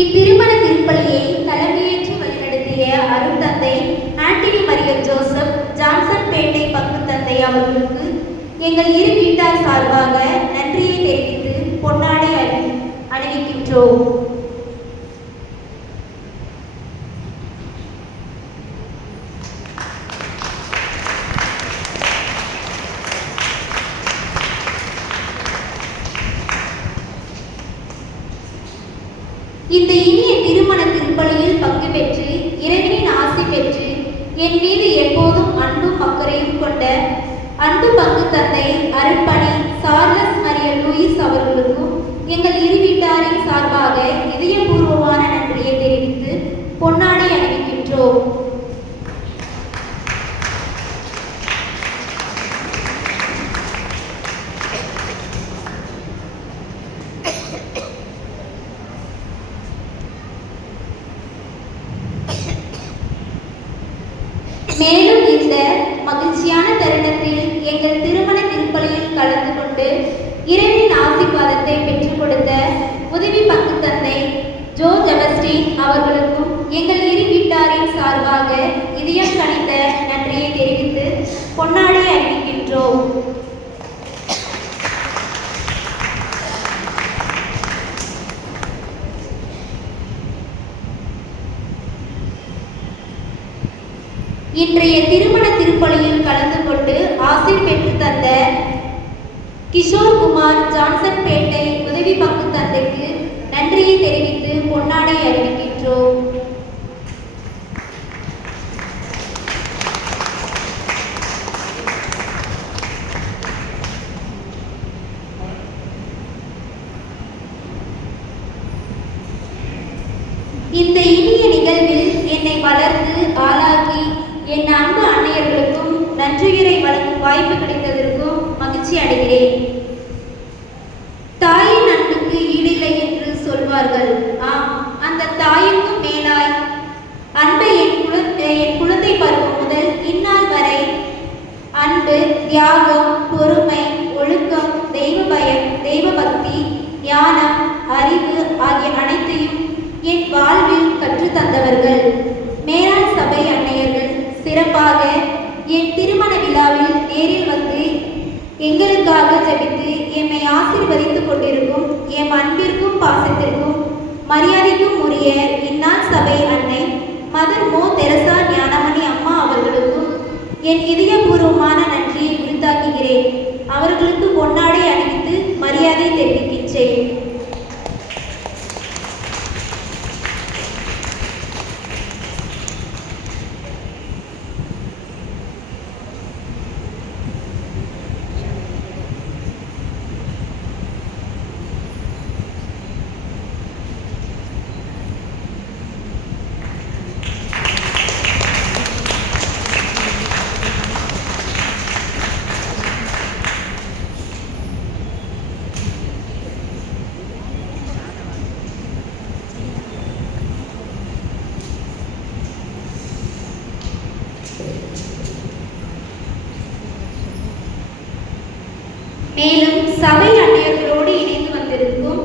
இத்திருமண திருப்பலியை தலைமையேற்று வழிநடத்திய அருட்தந்தை ஆண்டனி மரியல் ஜோசப் ஜான்சன் பேட்டை பங்கு தந்தை அவர்களுக்கு எங்கள் இரு வீட்டார் சார்பாக நன்றியை தெரிவித்து பொன்னாடை அணிவிக்கின்றோம். இந்த இனிய திருமண திருப்பலியில் பங்கு பெற்று இறைவனின் ஆசி பெற்று என் மீது எப்போதும் அன்பும் அக்கறையும் கொண்ட அன்பு பங்கு தந்தை அருட்பணி சார்லஸ் மரியல் லூயிஸ் அவர்களுக்கும் எங்கள் இரு வீட்டாரின் சார்பாக இதயபூர்வமான நன்றியை தெரிவித்து பொன்னாடை அணிவிக்கின்றோம். மேலும் இந்த மகிழ்ச்சியான தருணத்தில் எங்கள் திருமண திருப்பலியில் கலந்து கொண்டு இறைவனின் ஆசீர்வாதத்தை பெற்றுக் கொடுத்த உதவி பங்கு தந்தை ஜோ ஜெபஸ்டின் அவர்களுக்கும் எங்கள் இரு வீட்டாரின் சார்பாக இதயம் கனிந்த நன்றியை தெரிவித்து பொன்னாடை அணிவிக்கின்றோம். இன்றைய திருமண திருப்பலியில் கலந்து கொண்டு ஆசை பெற்று தந்த கிஷோர் குமார் ஜான்சன் பேட்டை உதவி பங்கு தந்தைக்கு நன்றியை தெரிவித்து பொன்னாடை அறிவிக்கின்றோம். இந்த இனிய நிகழ்வில் என்னை வளர்த்து ஆளாக்கி என் அன்பு அன்னையர்களுக்கும் நன்றியுரை வழங்கும் வாய்ப்பு கிடைத்ததற்கும் மகிழ்ச்சி அடைகிறேன். தாயின் அன்புக்கு ஈடில்லை என்று சொல்வார்கள். ஆம், அந்த தாய்க்கும் மேலாய் அன்பை என் குழந்தை பருவம் முதல் இந்நாள் வரை அன்பு, தியாகம், பொறுமை, ஒழுக்கம், தெய்வ பயம், தெய்வ பக்தி, ஞானம், அறிவு ஆகிய அனைத்தையும் என் வாழ்வில் கற்றுத்தந்தவர்கள் மேலாள் சபை அன்னையர்கள். சிறப்பாக என் திருமண விழாவில் நேரில் வந்து எங்களுக்காக ஜெபித்து எம்மை ஆசீர்வதித்துக் கொண்டிருக்கும் எம் அன்பிற்கும் பாசத்திற்கும் மரியாதைக்கும் உரிய இந்நாள் சபை அன்னை மதர் மோ தெரசா ஞானமணி அம்மா அவர்களுக்கும் என் இதயபூர்வமான நன்றியை உரித்தாக்குகிறேன். அவர்களுக்கு பொன்னாடை அணிவித்து மரியாதை தெரிவிக்கின்றேன். மேலும் சபை அன்னையர்களோடு இணைந்து வந்திருக்கும்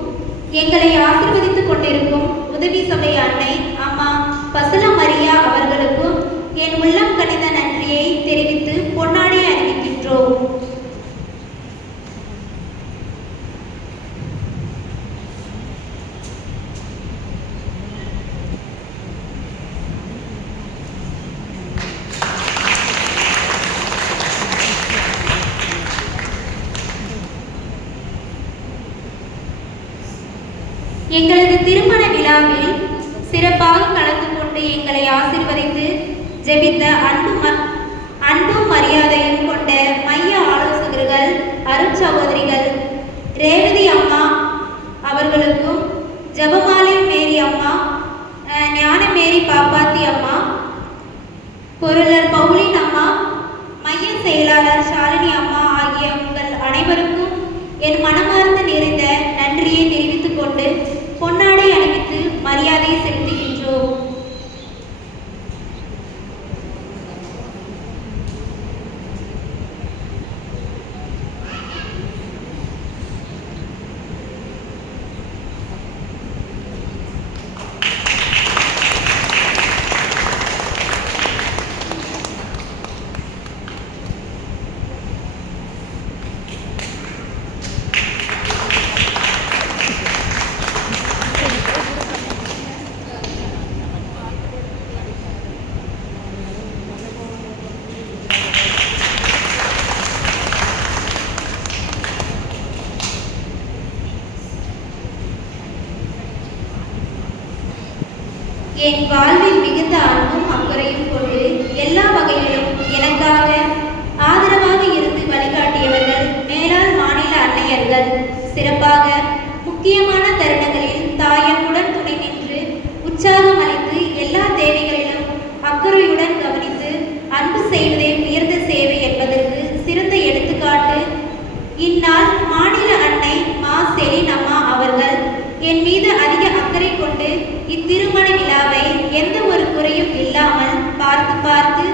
எங்களை ஆசீர்வதித்துக் கொண்டிருக்கும் உதவி சபை அன்னை அம்மா பசல மரியா அவர்களுக்கும் என் உள்ளம் கனிந்த நன்றியை தெரிவித்து பொன்னாடை அறிவிக்கின்றோம். எங்களது திருமண விழாவில் சிறப்பாக கலந்து கொண்டு எங்களை ஆசீர்வதித்து ஜெபித்த அன்பும் மரியாதையும் கொண்ட மைய ஆலோசகர்கள் அருட்சகோதரிகள் ரேவதி அம்மா அவர்களுக்கும், ஜெபமாலை மேரி அம்மா, ஞான மேரி பாப்பாத்தி அம்மா, பொருளர் பவுலின் அம்மா, மைய செயலாளர் ஷாலினி அம்மா ஆகிய உங்கள் அனைவருக்கும் என் மனமார்ந்த நிறைந்த நன்றியை தெரிவித்துக் கொண்டு பொன்னாடை அணிவித்து மரியாதை செலுத்துகின்றோம். என் வாழ்வில் மிகுந்த அன்பும் அக்கறையும் கொண்டு எல்லா வகையிலும் எனக்காக ஆதரவாக இருந்து வழிகாட்டியவர்கள் மேலாள் மாநில அன்னையர்கள். சிறப்பாக முக்கியமான தருணங்களில் தாயனுடன் துணை நின்று உற்சாகம் அளித்து எல்லா தேவைகளிலும் அக்கறையுடன் கவனித்து அன்பு செய்வதே உயர்ந்த சேவை என்பதற்கு சிறந்த எடுத்துக்காட்டு இந்நாள் மாநில அன்னை மா செலின் அம்மா அவர்கள் என் மீது அதிக அக்கறை கொண்டு இத்திருமண விழாவை எந்த ஒரு குறையும் இல்லாமல் பார்த்து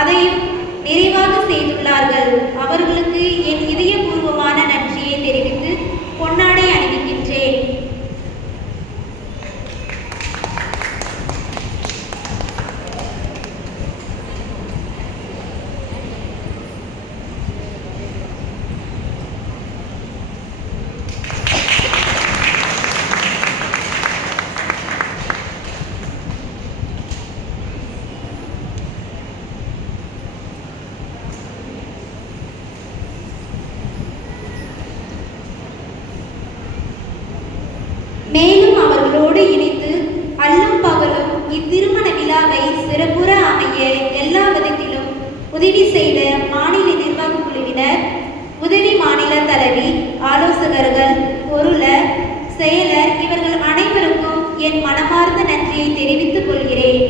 அதையும் நிறைவாக செய்துள்ளார்கள். அவர்களுக்கு என் இதயபூர்வமான நன்றியை தெரிவித்து பொன்னாடை அணிவிக்கின்றேன். மேலும் அவர்களோடு இணைந்து அல்லும் பகலும் இத்திருமண விழாவை சிறப்புற அமைய எல்லா விதத்திலும் உதவி செய்த மாநில நிர்வாக குழுவினர், உதவி மாநில தலைவி, ஆலோசகர்கள், பொருளர், செயலர் இவர்கள் அனைவருக்கும் என் மனமார்ந்த நன்றியை தெரிவித்துக் கொள்கிறேன்.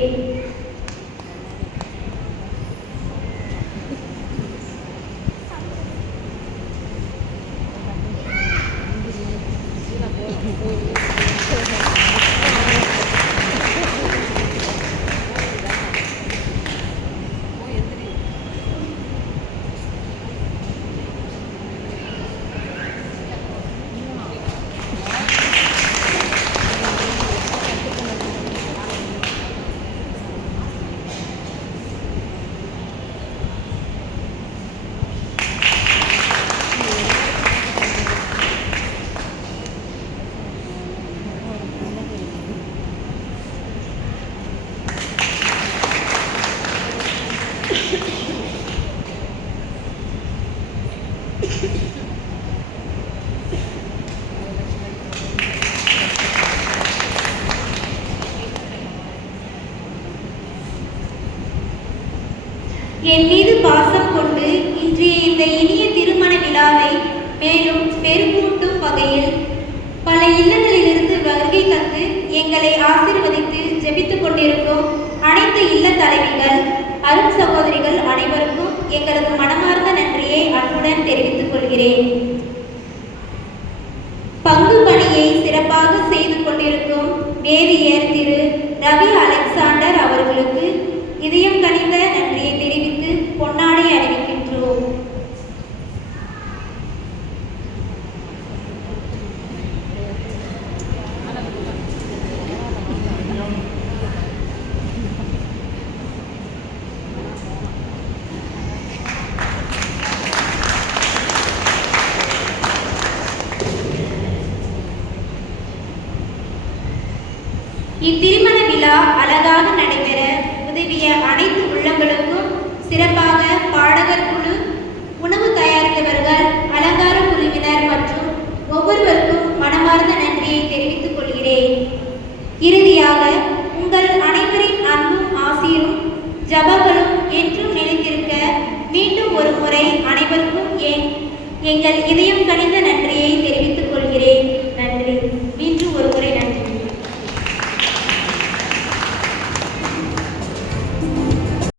என் மீது பாசம் கொண்டு இன்றைய இந்த இனிய திருமண விழாவை மேலும் பெருமூட்டும் வகையில் பல இல்லங்களிலிருந்து வருகை தந்து எங்களை ஆசீர்வதித்து ஜெபித்துக் கொண்டிருக்கும் அனைத்து இல்ல தலைவிகள், அருள் சகோதரிகள் அனைவருக்கும் எங்களது மனமார்ந்த நன்றியை அன்புடன் தெரிவித்துக் கொள்கிறேன். பங்கு பணியை சிறப்பாக செய்து கொண்டிருக்கும் வேதியர் திரு ரவி அலெக்சாண்டர் அவர்களுக்கு இதயம் கனிந்த நன்றியை தெரிவித்து பொன்னாடை அணிவிக்கின்றோம். இத்திருமண விழா அழகாக நடைபெற உதவிய அனைத்து உள்ளங்களுக்கும், சிறப்பாக பாடகர் குழு, உணவு தயாரித்தவர்கள், அலங்கார குழுவினர் மற்றும் ஒவ்வொருவருக்கும் மனமார்ந்த நன்றியை தெரிவித்துக் கொள்கிறேன். இறுதியாக உங்கள் அனைவரின் அன்பும் ஆசீரும் ஜபங்களும் என்றும் நிலைத்திருக்க மீண்டும் ஒரு முறை அனைவருக்கும் எங்கள் இதயம் கனிந்த நன்றியை தெரிவித்துக் கொள்கிறேன்.